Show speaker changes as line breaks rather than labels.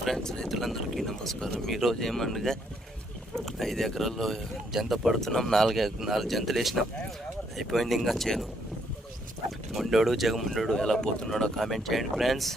Friends రైతులందరికీ నమస్కారం. ఈరోజు ఏమనగా ఐదు ఎకరాల్లో జంత పడుతున్నాం నాలుగు నాలుగు జంతలు వేసినాం. అయిపోయింది ఇంకా చేను. మొండోడు జగముండోడు ఎలా పోతున్నాడో కామెంట్ చేయండి ఫ్రెండ్స్.